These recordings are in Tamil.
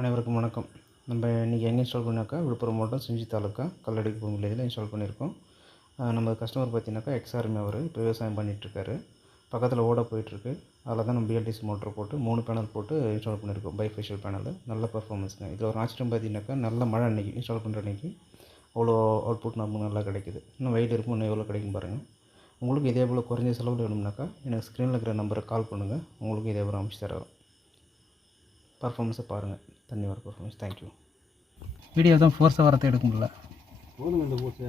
அனைவருக்கும் வணக்கம். நம்ம இன்றைக்கி எங்கே இன்ஸ்டால் பண்ணாக்கா விழுப்புரம் மாவட்டம் செஞ்சி தாலுக்கா கல்லடிக்கு வில்லேஜில் இன்ஸ்டால் பண்ணியிருக்கோம். நம்ம கஸ்டமர் பார்த்தீங்கன்னாக்கா எக்ஸ்ஆர்மி அவர் இப்போ விவசாயம் பண்ணிகிட்ருக்காரு பக்கத்தில் ஓட போயிட்டுருக்கு. அதில் தான் நம்ம பிஎல்டிசி மோட்டர் போட்டு மூணு பேனல் போட்டு இன்ஸ்டால் பண்ணியிருக்கோம். பைஃபேஷியல் பேனல் நல்ல பர்ஃபார்மன்ஸுங்க இதில் ஒரு ஆச்சரியம் பார்த்தீங்கன்னாக்கா நல்ல மழை அன்றைக்கி இன்ஸ்டால் பண்ணுற அன்றைக்கி அவ்வளோ அவுட்புட் நமக்கு நல்லா கிடைக்குது. இன்னும் வெயில் இருக்கும் இன்னும் எவ்வளோ கிடைக்கும் பாருங்கள் உங்களுக்கு இதே போல் குறைஞ்ச செலவில் வேணும்னாக்கா எனக்கு ஸ்க்ரீனில் இருக்கிற நம்பரை கால் பண்ணுங்கள் உங்களுக்கு இதே போல் அமைச்சு தரோம் பர்ஃபார்மன்ஸை பாருங்கள் தண்ணி வர பர்ஃபார்மன்ஸ் தேங்க்யூ வீடியோ தான் ஃபோர்ஸாக வரத்தை எடுக்க முடியல போதுங்க இந்த போர்ஸு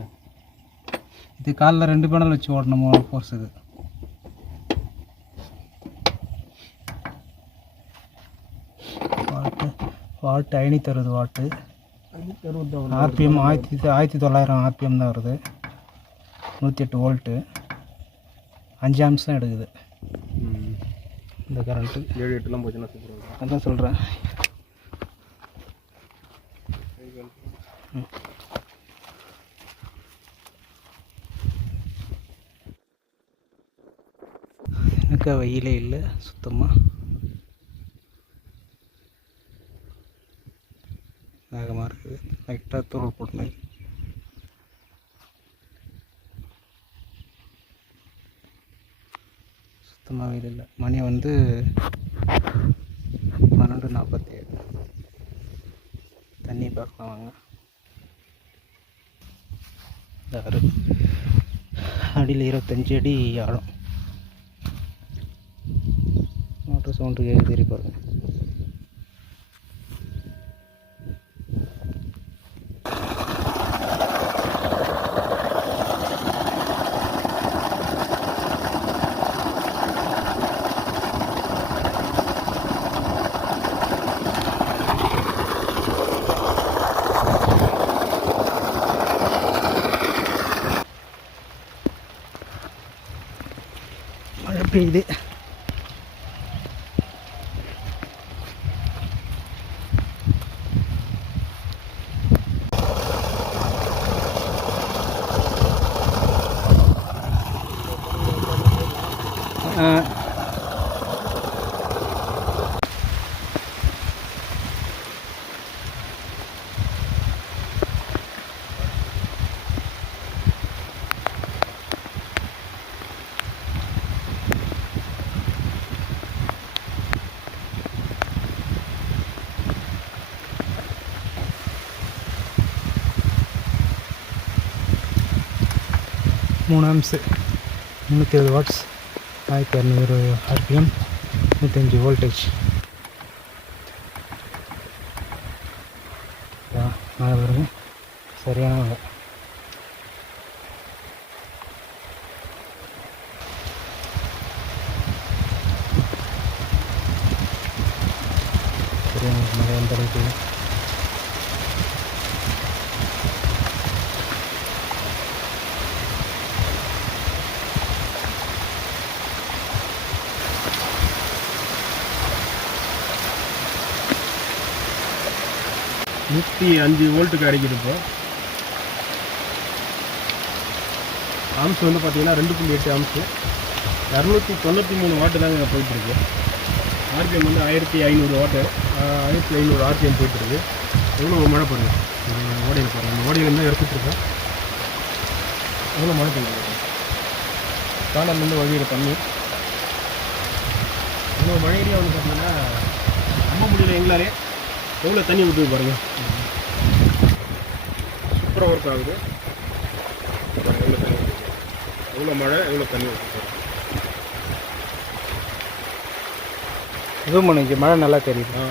இது காலில் ரெண்டு பேனல் வச்சு ஓடணும்? ஃபோர்ஸ் இது. வாட்டு வாட்டு ஐநூற்றி அறுபது வாட்டு ஆர்பிஎம் ஆயிரத்தி ஆயிரத்தி தொள்ளாயிரம் ஆர்பிஎம் தான் வருது. நூற்றி எட்டு வோல்ட்டு அஞ்சு ஆம்ஸ் தான் எடுக்குது. இந்த கரண்ட்டு ஏழு எட்டுலாம் போச்சுன்னா சூப்பராக அதான் சொல்கிறேன் எனக்கு வெயிலே இல்லை சுத்தமாக வேகமாக இருக்குது. லைட்டாக தூள் போட்டேன் சுத்தமாக வெயில் இல்லை. மணி வந்து பன்னெண்டு நாற்பத்தி ஏழு தண்ணி பார்க்கலாம் வாங்க. ஆறு அடியில் இருபத்தஞ்சி அடி ஆழம். மோட்டர் சவுண்டு கேட்க பாருங்கள் Beyli மூணு ஆம்ஸு முந்நூற்றி இருபது வாட்ஸ் ஆயிரத்தி இரநூறு ஆர்பிஎம் நூற்றஞ்சு வோல்டேஜ் மழை வருங்க சரியான மழை சரியான மழை எந்த அளவுக்கு நூற்றி அஞ்சு வோல்ட்டுக்கு அடிக்குது இப்போ. ஆம்ஸ் வந்து பார்த்தீங்கன்னா ரெண்டு புள்ளி எட்டு ஆம்ஸு இரநூத்தி தொண்ணூற்றி மூணு வாட்டு தாங்க போயிட்டுருக்கு. ஆர்பிஎம் வந்து ஆயிரத்தி ஐநூறு வாட்டு ஆயிரத்தி ஐநூறு ஆர்பிஎம் போயிட்டுருக்கு. எவ்வளோ மழை பாருங்க ஓடையில் பாருங்க. இந்த ஓடையில் இருந்தால் எடுத்துட்ருக்கேன் எவ்வளோ மழை பெய்யுது? காணலேருந்து வகையில் தண்ணி. இவ்வளோ மழையிலேயே வந்து பார்த்தீங்கன்னா நம்ப முடியல எங்களாலே. எவ்வளோ தண்ணி ஊற்றுது பாருங்க. சூப்பராக ஒர்க் ஆகுது. எவ்வளோ தண்ணி ஊத்துது. எவ்வளோ மழை எவ்வளோ தண்ணி ஊற்றுது பண்ணிச்சு மழை நல்லா தெரியுது. ஆ.